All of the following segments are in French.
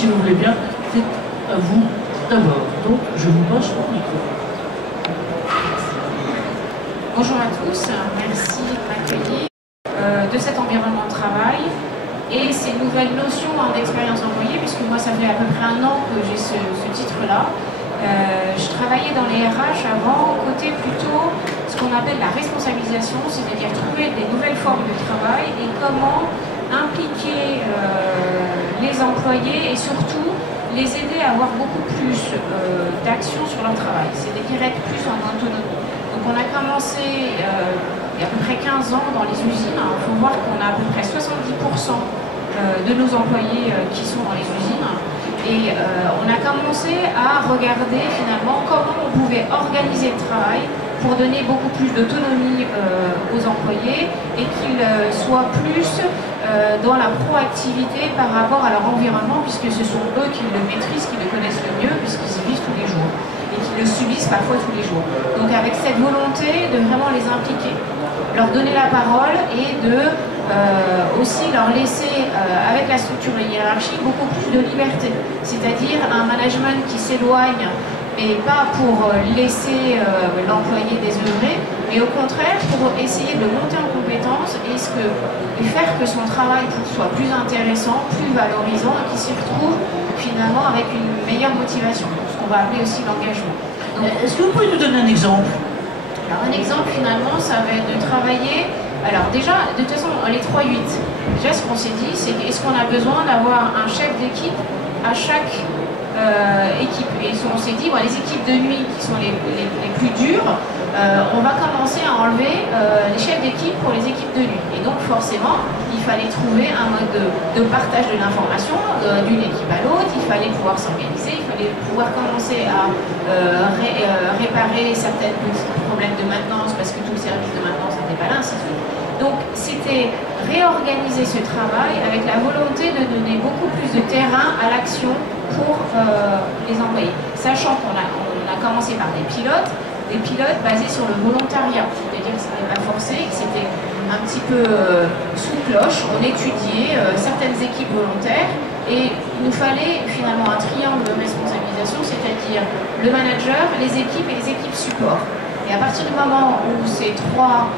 si vous voulez bien, c'est à vous d'abord. Donc, je vous passe mon micro. Bonjour à tous, merci de m'accueillir de cet environnement de travail et ces nouvelles notions d'expérience employée, puisque moi ça fait à peu près 1 an que j'ai ce titre-là. Je travaillais dans les RH avant, côté plutôt ce qu'on appelle la responsabilisation, c'est-à-dire trouver des nouvelles formes de travail et comment impliquer les employés et surtout les aider à avoir beaucoup plus d'action sur leur travail, c'est-à-dire être plus en autonomie. Donc on a commencé il y a à peu près 15 ans dans les usines. Il faut voir qu'on a à peu près 70% de nos employés qui sont dans les usines. Et on a commencé à regarder finalement comment on pouvait organiser le travail pour donner beaucoup plus d'autonomie aux employés et qu'ils soient plus dans la proactivité par rapport à leur environnement, puisque ce sont eux qui le maîtrisent, qui le connaissent le mieux, puisqu'ils y vivent tous les jours et qui le subissent parfois tous les jours. Donc avec cette volonté de vraiment les impliquer, leur donner la parole et de aussi leur laisser, avec la structure hiérarchique, beaucoup plus de liberté. C'est-à-dire un management qui s'éloigne, mais pas pour laisser l'employé désœuvrer, mais au contraire pour essayer de monter en compétence et faire que son travail soit plus intéressant, plus valorisant et qu'il s'y retrouve finalement avec une meilleure motivation, ce qu'on va appeler aussi l'engagement. Est-ce que vous pouvez nous donner un exemple? Alors un exemple finalement, ça va être de travailler. Alors déjà, de toute façon, les 3-8, déjà ce qu'on s'est dit, c'est est-ce qu'on a besoin d'avoir un chef d'équipe à chaque équipe? Et on s'est dit, bon, les équipes de nuit qui sont les plus dures, on va commencer à enlever les chefs d'équipe pour les équipes de nuit. Et donc forcément, il fallait trouver un mode de partage de l'information d'une équipe à l'autre, il fallait pouvoir s'organiser, il fallait pouvoir commencer à réparer certains petits problèmes de maintenance parce que tout le service de maintenance n'était pas là, ainsi de suite. Donc c'était réorganiser ce travail avec la volonté de donner beaucoup plus de terrain à l'action pour les employés. Sachant qu'on a commencé par des pilotes basés sur le volontariat, c'est-à-dire que ce n'était pas forcé, que c'était un petit peu sous cloche. On étudiait certaines équipes volontaires et il nous fallait finalement un triangle de responsabilisation, c'est-à-dire le manager, les équipes et les équipes support. Et à partir du moment où ces 3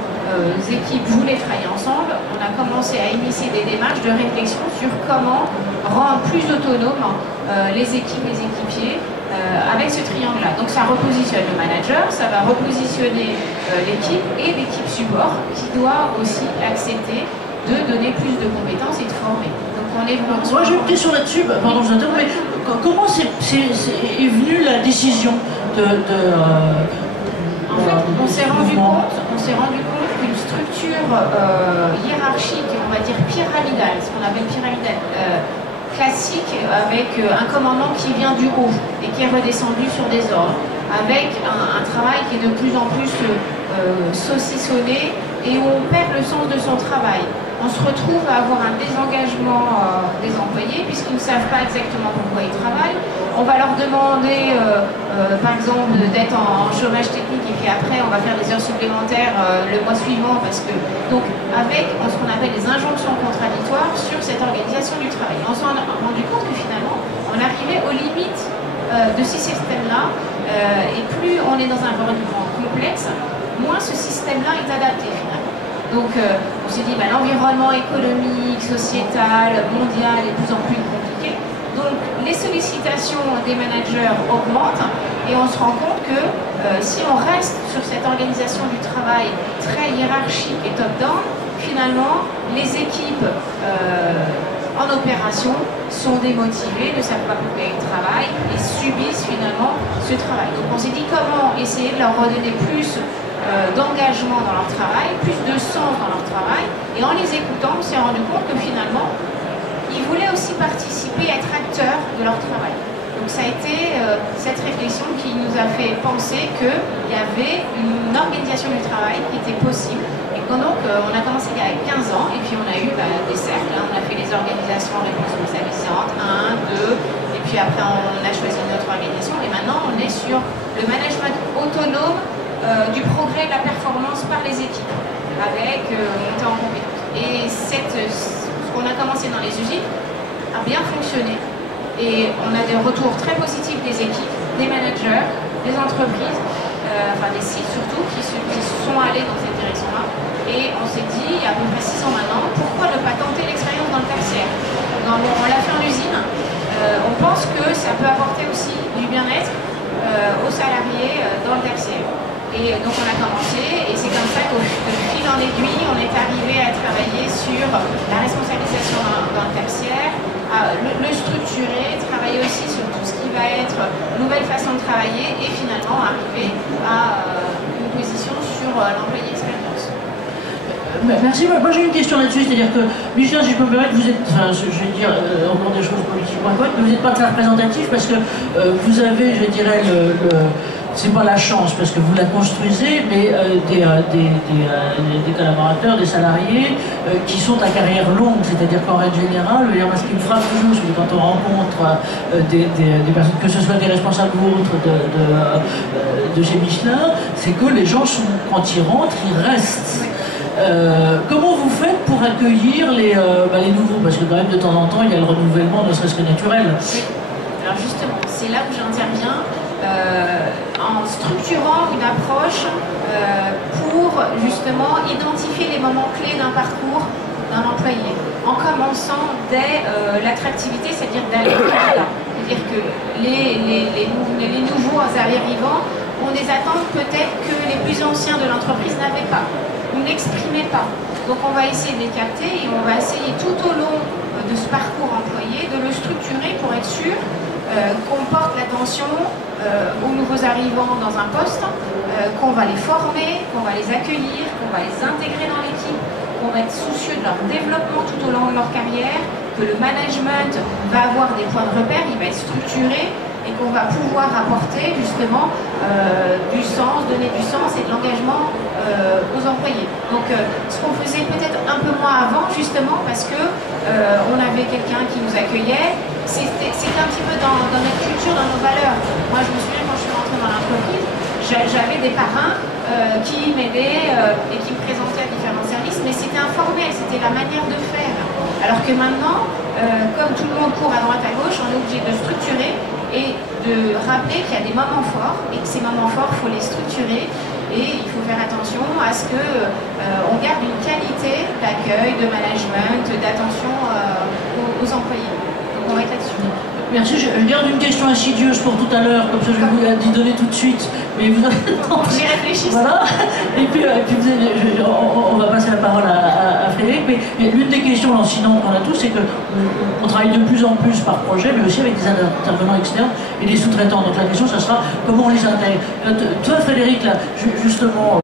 équipes voulaient travailler ensemble, on a commencé à initier des démarches de réflexion sur comment rendre plus autonomes les équipes, les équipiers avec ce triangle-là. Donc ça repositionne le manager, ça va repositionner l'équipe et l'équipe support qui doit aussi accepter de donner plus de compétences et de former. Donc on est vraiment... Moi j'ai une question là-dessus, pardon je vous interromps, mais comment est venue la décision En fait, on s'est rendu compte qu'une structure hiérarchique, on va dire pyramidale, ce qu'on appelle pyramidale classique, avec un commandement qui vient du haut et qui est redescendu sur des ordres, avec un travail qui est de plus en plus saucissonné et où on perd le sens de son travail. On se retrouve à avoir un désengagement des employés puisqu'ils ne savent pas exactement pourquoi ils travaillent. On va leur demander, par exemple, d'être en chômage technique et puis après on va faire des heures supplémentaires le mois suivant parce que... Donc avec ce qu'on appelle des injonctions contradictoires sur cette organisation du travail. On s'en a rendu compte que finalement on arrivait aux limites de ces systèmes-là et plus on est dans un environnement complexe, moins ce système-là est adapté finalement. Donc on s'est dit, l'environnement économique, sociétal, mondial est de plus en plus compliqué. Donc les sollicitations des managers augmentent et on se rend compte que si on reste sur cette organisation du travail très hiérarchique et top-down, finalement les équipes en opération sont démotivées, ne savent pas pourquoi ils travaillent et subissent finalement ce travail. Donc on s'est dit comment essayer de leur redonner plus d'engagement dans leur travail, plus de sens dans leur travail, et en les écoutant, on s'est rendu compte que finalement, ils voulaient aussi participer, être acteurs de leur travail. Donc ça a été cette réflexion qui nous a fait penser qu'il y avait une organisation du travail qui était possible, et donc on a commencé il y a 15 ans, et puis on a eu des cercles, on a fait les organisations responsabilisantes, 1, 2, et puis après on a choisi notre organisation, et maintenant on est sur le management autonome du progrès de la performance par les équipes, avec montée en compétence. Et ce qu'on a commencé dans les usines a bien fonctionné. Et on a des retours très positifs des équipes, des managers, des entreprises, enfin des sites surtout, qui sont allés dans cette direction-là. Et on s'est dit, il y a à peu près 6 ans maintenant, pourquoi ne pas tenter l'expérience dans le tertiaire? On l'a fait en usine. On pense que ça peut apporter aussi du bien-être aux salariés dans le tertiaire. Et donc on a commencé, et c'est comme ça qu'au fil en aiguille, on est arrivé à travailler sur la responsabilisation dans le tertiaire, le structurer, travailler aussi sur tout ce qui va être nouvelle façon de travailler, et finalement arriver à une position sur l'employé expérience. Merci. Moi j'ai une question là-dessus, c'est-à-dire que, Michelin, si je peux me permettre, vous êtes, enfin, je vais dire encore des choses politiquement correctes, mais vous n'êtes pas très représentatif parce que vous avez, je dirais, c'est pas la chance parce que vous la construisez, mais des collaborateurs, des salariés qui sont à carrière longue, c'est-à-dire qu'en règle générale, moi, ce qui me frappe toujours, c'est que quand on rencontre des personnes, que ce soit des responsables ou autres de chez Michelin, c'est que les gens sont, quand ils rentrent, ils restent. Comment vous faites pour accueillir les nouveaux? Parce que quand même de temps en temps il y a le renouvellement, ne serait-ce que naturel. Oui. Alors justement, c'est là où j'interviens en structurant une approche pour justement identifier les moments clés d'un parcours d'un employé, en commençant dès l'attractivité, c'est-à-dire dès le candidat. C'est-à-dire que les nouveaux arrivants ont des attentes peut-être que les plus anciens de l'entreprise n'avaient pas, ou n'exprimaient pas. Donc on va essayer de les capter et on va essayer tout au long de ce parcours employé de le structurer pour être sûr qu'on porte l'attention aux nouveaux arrivants dans un poste, qu'on va les former, qu'on va les accueillir, qu'on va les intégrer dans l'équipe, qu'on va être soucieux de leur développement tout au long de leur carrière, que le management va avoir des points de repère, il va être structuré et qu'on va pouvoir apporter justement du sens, donner du sens et de l'engagement aux employés. Donc ce qu'on faisait peut-être un peu moins avant justement parce que on avait quelqu'un qui nous accueillait, c'était un petit peu dans notre culture, dans nos valeurs. Moi je me souviens quand je suis rentrée dans l'entreprise, j'avais des parrains qui m'aidaient et qui me présentaient à différents services, mais c'était informel, c'était la manière de faire. Alors que maintenant, comme tout le monde court à droite à gauche, on est obligé de structurer et de rappeler qu'il y a des moments forts et que ces moments forts, il faut les structurer et il faut faire attention à ce qu'on garde une qualité d'accueil, de management, d'attention aux employés. Donc on va être là-dessus. Merci, je garde une question insidieuse pour tout à l'heure, comme ça je vais vous la donner tout de suite. Mais vous J'y réfléchis. Voilà. Et puis on va passer la parole à Frédéric. Mais l'une des questions lancinantes qu'on a tous, c'est qu'on travaille de plus en plus par projet, mais aussi avec des intervenants externes et des sous-traitants. Donc la question, ça sera comment on les intègre. Toi, Frédéric, là, justement.